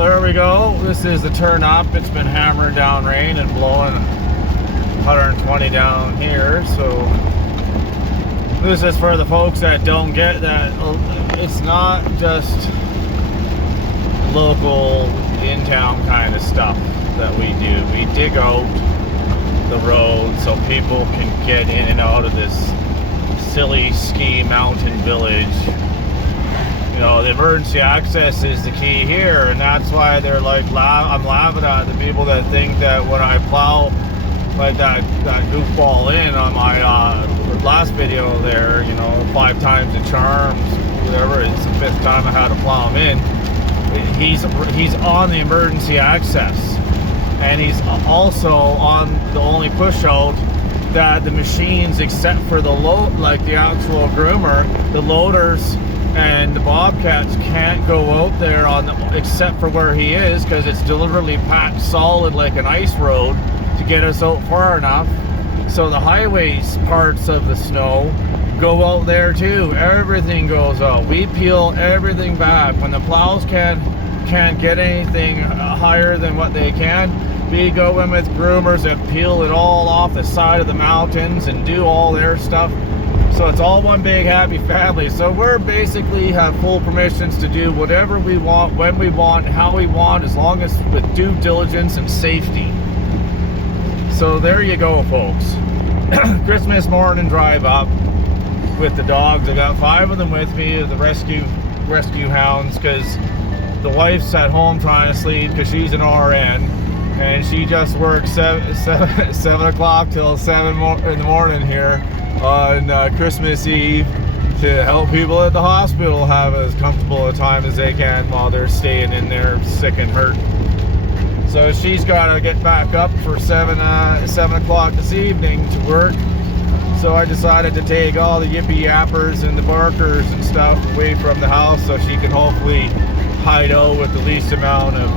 there we go. This is the turn up. It's been hammering down rain and blowing 120 down here. So this is for the folks that don't get that. It's not just local in-town kind of stuff that we do. We dig out the road so people can get in and out of this silly ski mountain village. You know, the emergency access is the key here, and that's why they're like, I'm laughing at the people that think that when I plow like that goofball in on my last video there, you know, 5 times the charms, whatever, it's the 5th time I had to plow him in. He's on the emergency access, and he's also on the only push out that the machines, except for the load, like the actual groomer, the loaders and the bobcats can't go out there on the, except for where he is, because it's deliberately packed solid like an ice road to get us out far enough. So the highways parts of the snow go out there too. Everything goes out. We peel everything back. When the plows can't get anything higher than what they can, we go in with groomers and peel it all off the side of the mountains and do all their stuff. So it's all one big happy family. So we're basically have full permissions to do whatever we want, when we want, how we want, as long as with due diligence and safety. So there you go, folks. Christmas morning drive up with the dogs. I got 5 of them with me, the rescue hounds, because the wife's at home trying to sleep because she's an RN, and she just works 7 o'clock till 7 in the morning here on Christmas Eve to help people at the hospital have as comfortable a time as they can while they're staying in there sick and hurt. So she's got to get back up for 7 o'clock this evening to work. So I decided to take all the yippee yappers and the barkers and stuff away from the house so she can hopefully hide out with the least amount of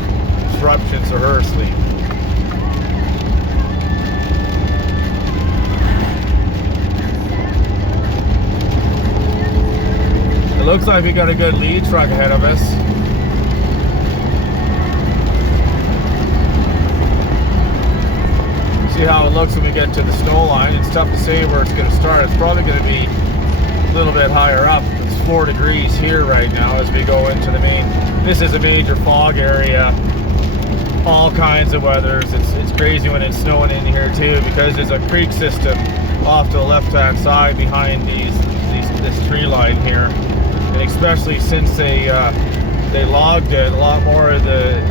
disruptions to her sleep. It looks like we got a good lead truck ahead of us. See how it looks when we get to the snow line. It's tough to say where it's going to start. It's probably going to be a little bit higher up. It's 4 degrees here right now as we go into the main. This is a major fog area. All kinds of weathers. It's crazy when it's snowing in here too, because there's a creek system off to the left-hand side behind this tree line here. And especially since they logged it, a lot more of the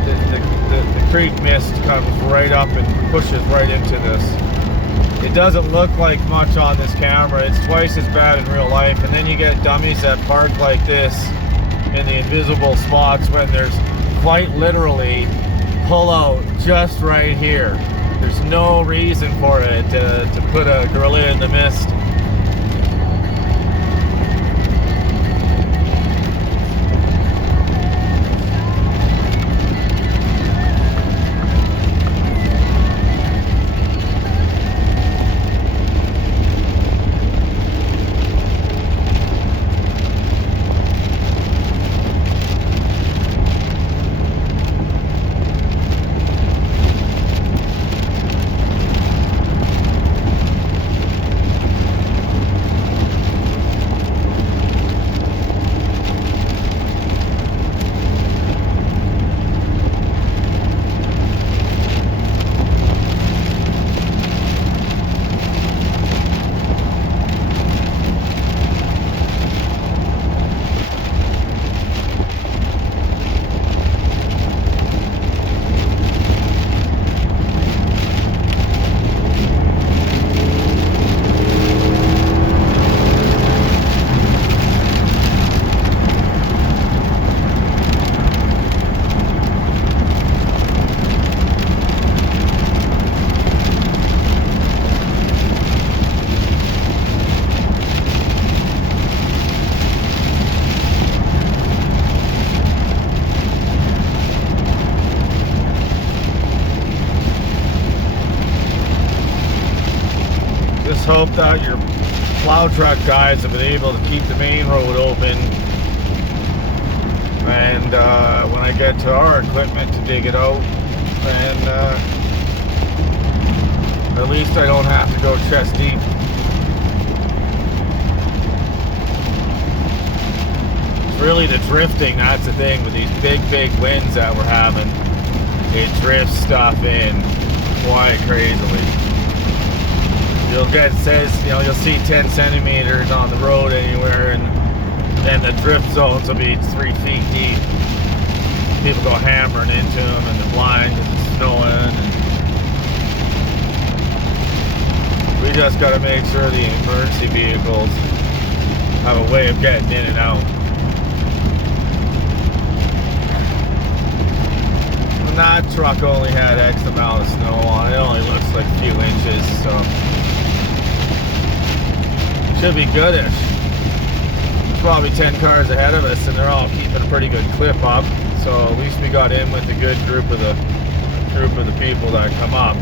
creek mist comes right up and pushes right into this. It doesn't look like much on this camera. It's twice as bad in real life. And then you get dummies that park like this in the invisible spots when there's quite literally pull out just right here. There's no reason for it to put a gorilla in the mist. Just hope that your plow truck guys have been able to keep the main road open And when I get to our equipment to dig it out, then at least I don't have to go chest deep. It's really the drifting, that's the thing with these big winds that we're having. It drifts stuff in quite crazily. You'll see 10 centimeters on the road anywhere, and the drift zones will be 3 feet deep. People go hammering into them, and they're blind because it's snowing. And we just got to make sure the emergency vehicles have a way of getting in and out. And that truck only had X amount of snow on it. It only looks like a few inches, so should be goodish. There's probably 10 cars ahead of us, and they're all keeping a pretty good clip up. So at least we got in with a good group of the people that come up.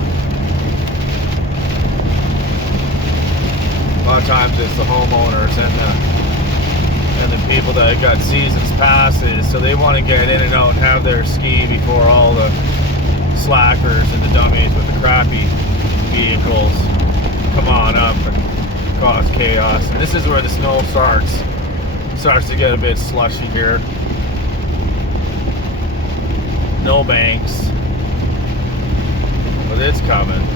A lot of times it's the homeowners and the people that got seasons passes, so they want to get in and out and have their ski before all the slackers and the dummies with the crappy vehicles come on up and cause chaos. And this is where the snow starts to get a bit slushy here. No banks, but it's coming.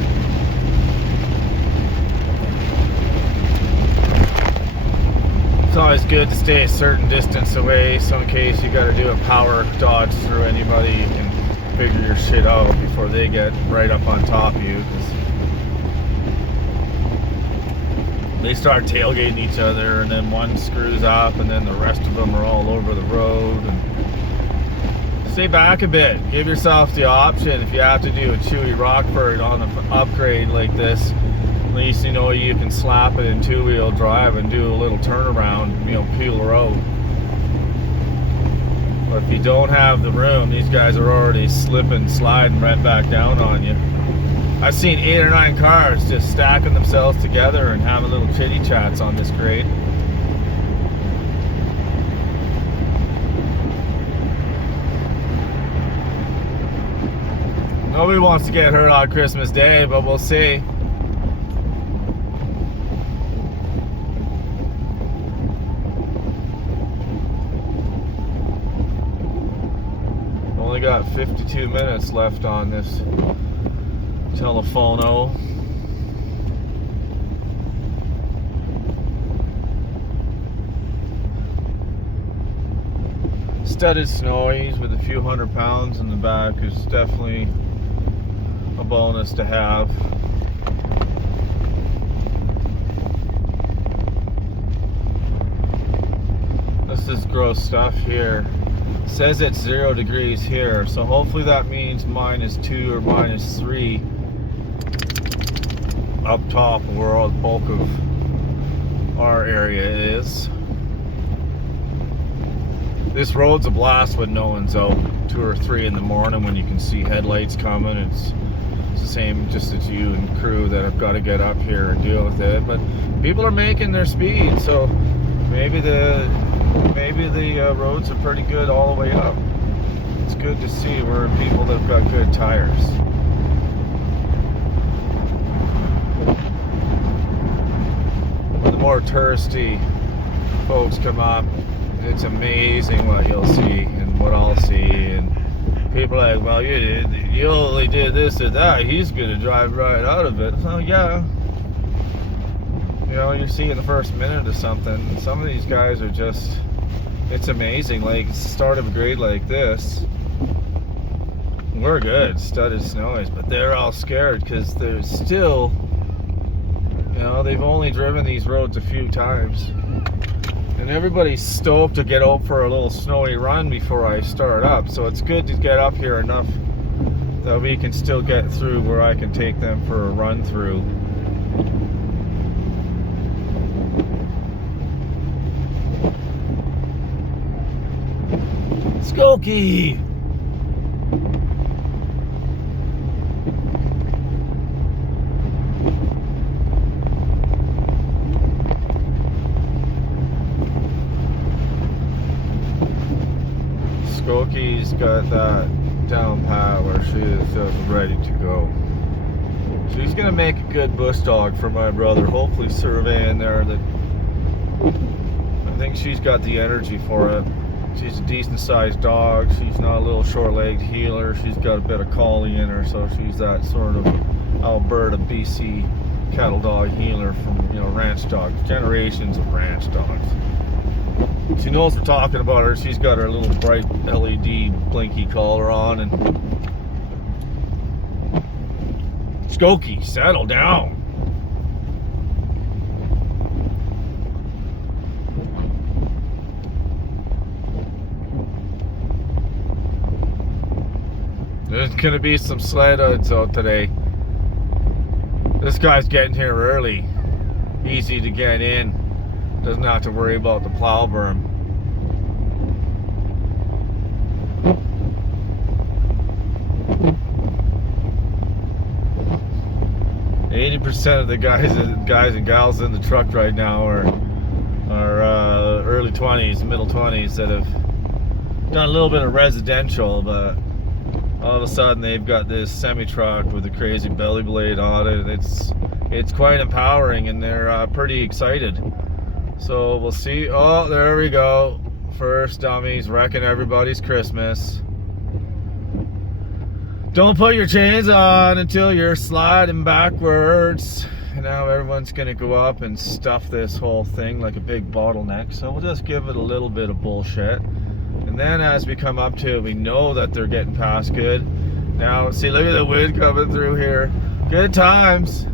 It's always good to stay a certain distance away, so in case you got to do a power dodge through anybody, you can figure your shit out before they get right up on top of you, because they start tailgating each other, and then one screws up, and then the rest of them are all over the road. And stay back a bit. Give yourself the option if you have to do a Chewy Rockford on an upgrade like this. At least you know you can slap it in two-wheel drive and do a little turnaround, peel the road. But if you don't have the room, these guys are already slipping, sliding right back down on you. I've seen 8 or 9 cars just stacking themselves together and having little chitty chats on this grade. Nobody wants to get hurt on Christmas Day, but we'll see. Only got 52 minutes left on this telephono. Studded snowies with a few 100 pounds in the back is definitely a bonus to have. This is gross stuff here. It says it's 0 degrees here, so hopefully that means -2 or -3 up top where all the bulk of our area is. This road's a blast when no one's out 2 or 3 in the morning when you can see headlights coming. It's the same just as you and crew that have got to get up here and deal with it. But people are making their speed, so maybe the roads are pretty good all the way up. It's good to see we're people that have got good tires. When the more touristy folks come up, it's amazing what you'll see and what I'll see. And people are like, well, you only did this or that. He's gonna drive right out of it. So yeah, you're seeing the first minute of something. Some of these guys are just, it's amazing. Like, start of a grade like this, we're good, studded snowies, but they're all scared because they're still, they've only driven these roads a few times. And everybody's stoked to get out for a little snowy run before I start up. So it's good to get up here enough that we can still get through where I can take them for a run through. Skokie! Skookie's got that down pat where she is just ready to go. She's gonna make a good bush dog for my brother. Hopefully surveying there that I think she's got the energy for it. She's a decent sized dog. She's not a little short-legged heeler. She's got a bit of collie in her, so she's that sort of Alberta, BC cattle dog heeler from, you know, ranch dogs, generations of ranch dogs. She knows we're talking about her. She's got her little bright LED blinky collar on. And Skokie, settle down. There's gonna be some sled outs out today. This guy's getting here early. Easy to get in. Doesn't have to worry about the plow berm. %, of the guys and gals in the truck right now are early 20s, middle 20s that have done a little bit of residential, but all of a sudden they've got this semi-truck with a crazy belly blade on it. It's quite empowering, and they're pretty excited. So we'll see. Oh, there we go. First dummies wrecking everybody's Christmas. Don't put your chains on until you're sliding backwards. And now everyone's gonna go up and stuff this whole thing like a big bottleneck. So we'll just give it a little bit of bullshit. And then as we come up to it, we know that they're getting past good. Now, see, look at the wind coming through here. Good times.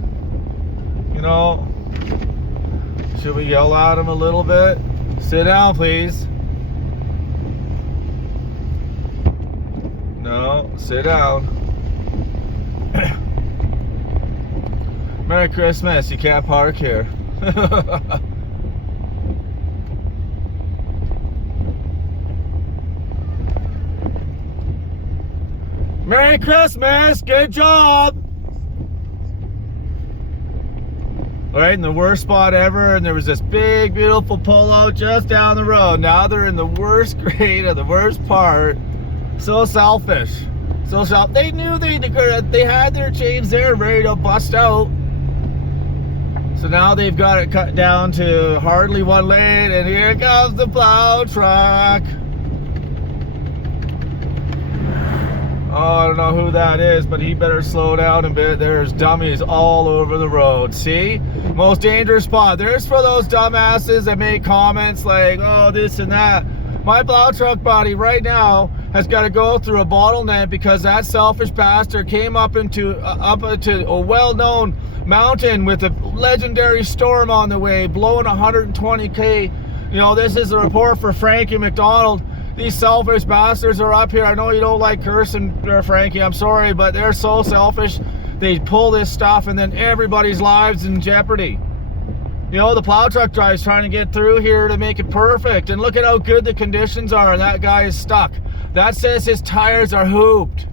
You know, should we yell at them a little bit? Sit down, please. No, sit down. Merry Christmas, you can't park here. Merry Christmas, good job. All right, in the worst spot ever, and there was this big, beautiful pullout just down the road. Now they're in the worst grade of the worst part. So selfish. So selfish. They knew they had their chains there ready to bust out. So now they've got it cut down to hardly one lane, and here comes the plow truck. Oh, I don't know who that is, but he better slow down a bit. There's dummies all over the road. See? Most dangerous spot. There's for those dumbasses that make comments like, oh, this and that. My plow truck buddy right now has got to go through a bottleneck because that selfish bastard came up into a well-known mountain with a legendary storm on the way, blowing 120k. You know, this is a report for Frankie McDonald. These selfish bastards are up here. I know you don't like cursing, Frankie, I'm sorry, but they're so selfish. They pull this stuff and then everybody's lives in jeopardy. You know, the plow truck driver's trying to get through here to make it perfect. And look at how good the conditions are, and that guy is stuck. That says his tires are hooped.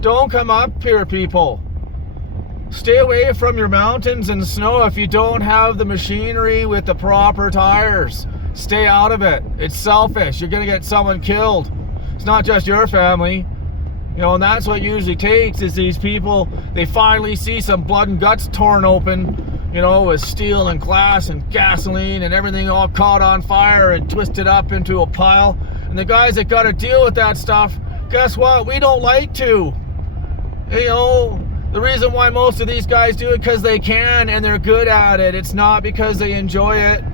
Don't come up here, people. Stay away from your mountains and snow if you don't have the machinery with the proper tires. Stay out of it. It's selfish. You're gonna get someone killed. It's not just your family. You know, and that's what usually takes is these people, they finally see some blood and guts torn open, you know, with steel and glass and gasoline and everything all caught on fire and twisted up into a pile. And the guys that gotta deal with that stuff, guess what? We don't like to. You know, the reason why most of these guys do it because they can and they're good at it. It's not because they enjoy it.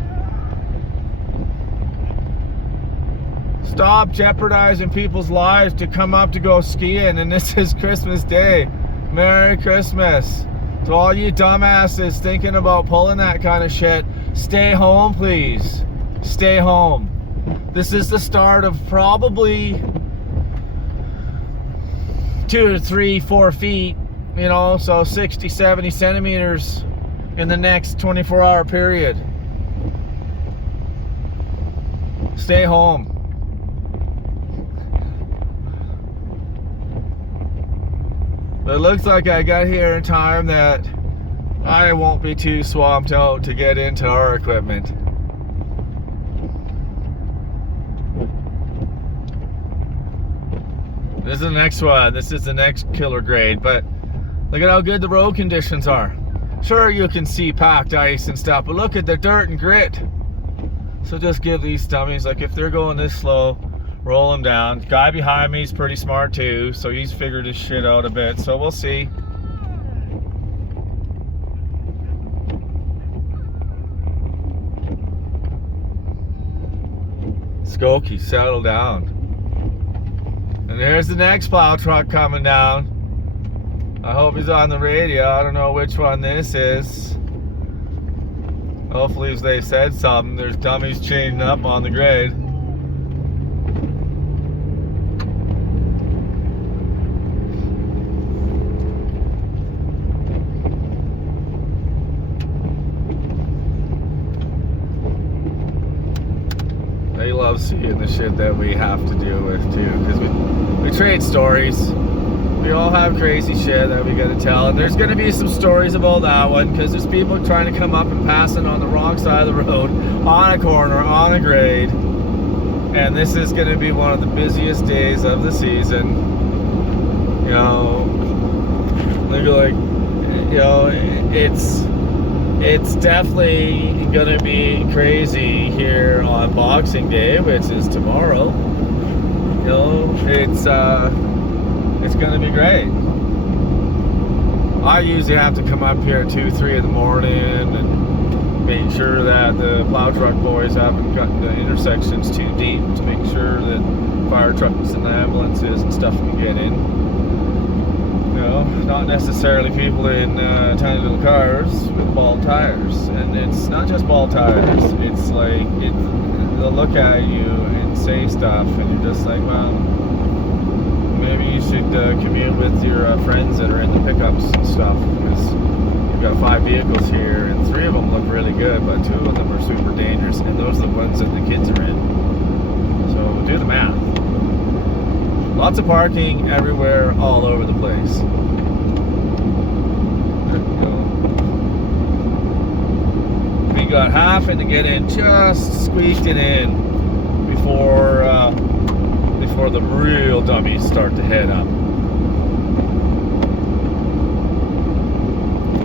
Stop jeopardizing people's lives to come up to go skiing, and this is Christmas Day. Merry Christmas. To all you dumbasses thinking about pulling that kind of shit, stay home, please. Stay home. This is the start of probably 2 to 3, 4 feet, you know, so 60, 70 centimeters in the next 24-hour period. Stay home. But it looks like I got here in time that I won't be too swamped out to get into our equipment. This is the next one. This is the next killer grade, but look at how good the road conditions are. Sure, you can see packed ice and stuff, but look at the dirt and grit. So just give these dummies, like if they're going this slow, roll them down. The guy behind me is pretty smart too, so he's figured his shit out a bit, so we'll see. Skokie, settle down. And there's the next plow truck coming down. I hope he's on the radio. I don't know which one this is. Hopefully they said something. There's dummies chaining up on the grade. They love seeing the shit that we have to deal with too, because we trade stories. We all have crazy shit that we gotta tell, and there's gonna be some stories about that one, because there's people trying to come up and passing on the wrong side of the road, on a corner, on a grade, and this is gonna be one of the busiest days of the season. You know, like, you know, it's definitely gonna be crazy here on Boxing Day, which is tomorrow. You know, it's gonna be great. I usually have to come up here at 2, 3 in the morning and make sure that the plow truck boys haven't gotten the intersections too deep to make sure that fire trucks and ambulances and stuff can get in. You know, not necessarily people in tiny little cars with bald tires. And it's not just bald tires, it's like, they'll look at you and say stuff and you're just like, well, maybe you should commute with your friends that are in the pickups and stuff, because you've got 5 vehicles here and 3 of them look really good, but 2 of them are super dangerous, and those are the ones that the kids are in. So do the math. Lots of parking everywhere, all over the place. There we go. We got half in to get in, just squeaked it in before the real dummies start to head up.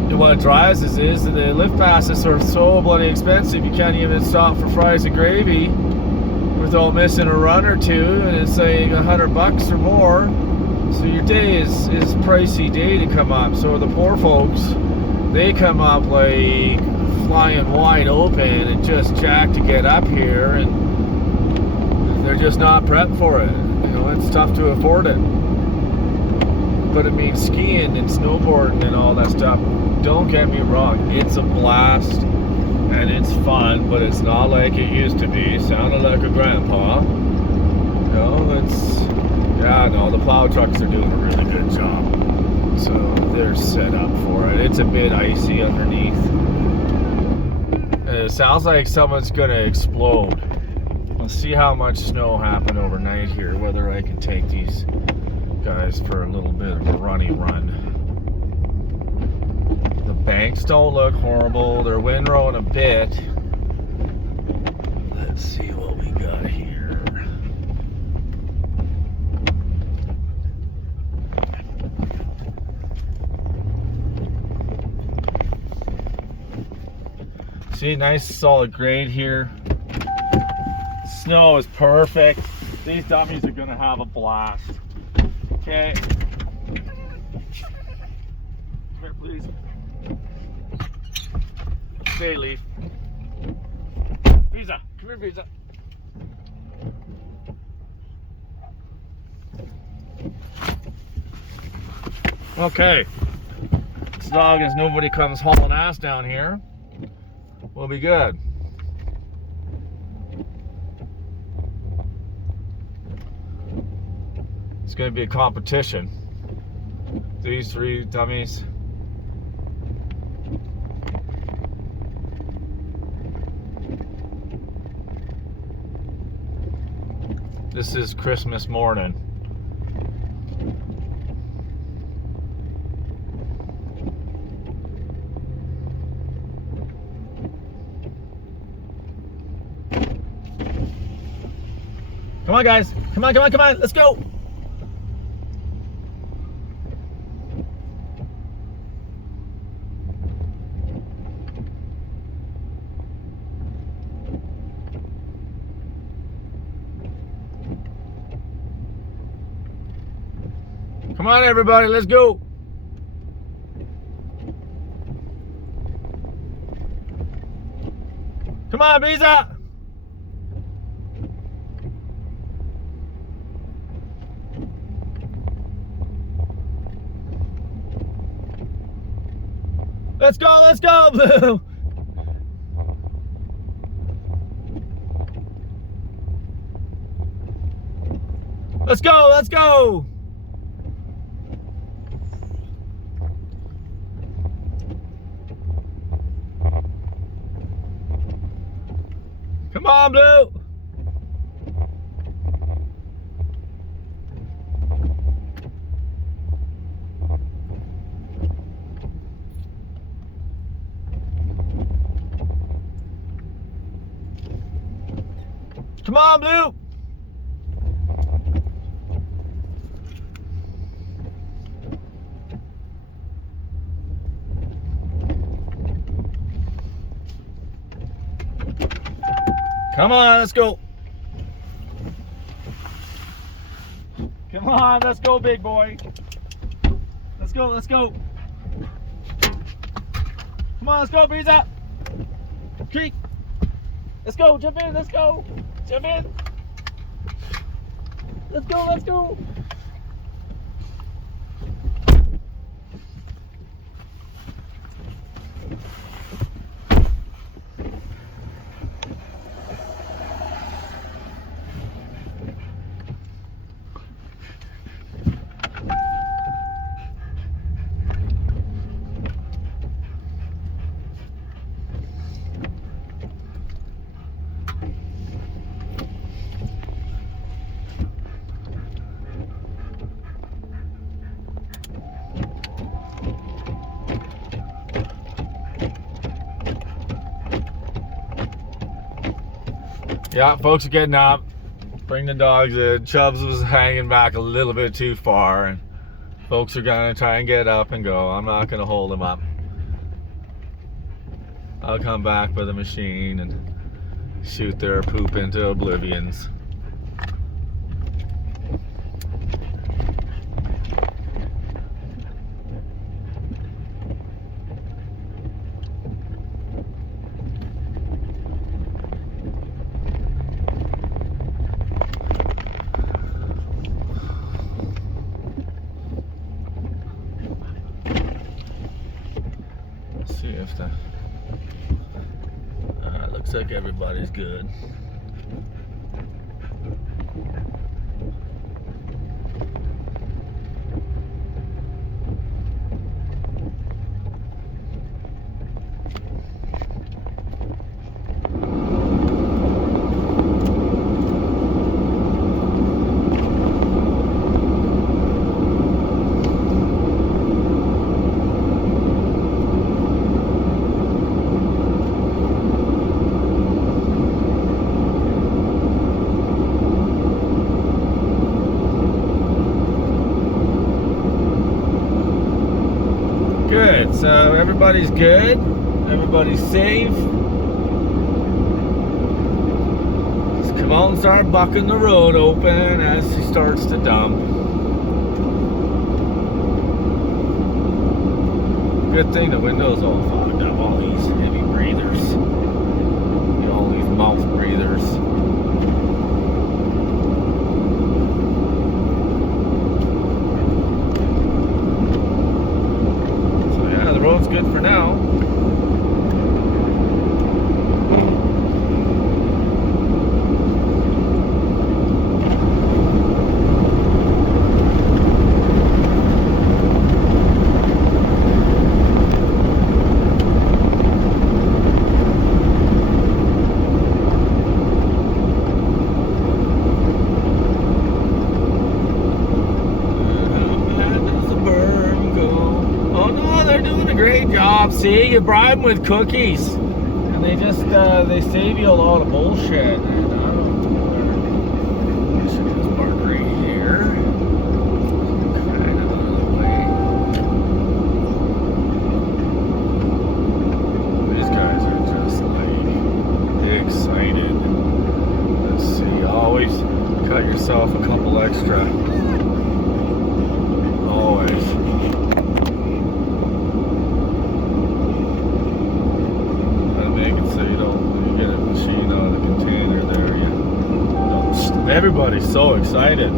And what drives us is that the lift passes are so bloody expensive you can't even stop for fries and gravy without missing a run or two, and it's like $100 or more. So your day is pricey day to come up. So the poor folks, they come up like flying wide open and just jacked to get up here, and they're just not prepped for it. You know, it's tough to afford it. But it means skiing and snowboarding and all that stuff. Don't get me wrong, it's a blast and it's fun, but it's not like it used to be. Sounded like a grandpa. You know, the plow trucks are doing a really good job. So they're set up for it. It's a bit icy underneath. And it sounds like someone's gonna explode. Let's see how much snow happened overnight here, whether I can take these guys for a little bit of a runny run. The banks don't look horrible. They're windrowing a bit. Let's see what we got here. See, nice solid grade here. Snow is perfect. These dummies are gonna have a blast. Okay. Come here, please. Stay, Leaf. Visa, come here, Visa. Okay. As long as nobody comes hauling ass down here, we'll be good. It's going to be a competition. These 3 dummies. This is Christmas morning. Come on, guys. Come on, come on, come on. Let's go. Come on, everybody, let's go. Come on, Visa. Let's go, Blue. Let's go. Come on, Blue. Come on, Blue. Come on, let's go. Come on, let's go, big boy. Let's go. Come on, let's go, Breeza. Creek. Let's go, jump in, Jump in. Let's go. Yeah, folks are getting up. Bring the dogs in. Chubbs was hanging back a little bit too far, and folks are gonna try and get up and go. I'm not gonna hold them up. I'll come back with a machine and shoot their poop into oblivions. See if the looks like everybody's good. Good, so everybody's good, everybody's safe. Just come on and start bucking the road open as she starts to dump. Good thing the window's all fogged up, all these heavy breathers. You know, all these mouth breathers. The road's good for now. Great job. See, you bribe them with cookies, and they just they save you a lot of bullshit. And I should just park right here, kind of out of the way. These guys are just like excited. Let's see. Always cut yourself a couple extra. nice. And make it so you don't, when you get a machine out of the container there, you don't. Everybody's so excited.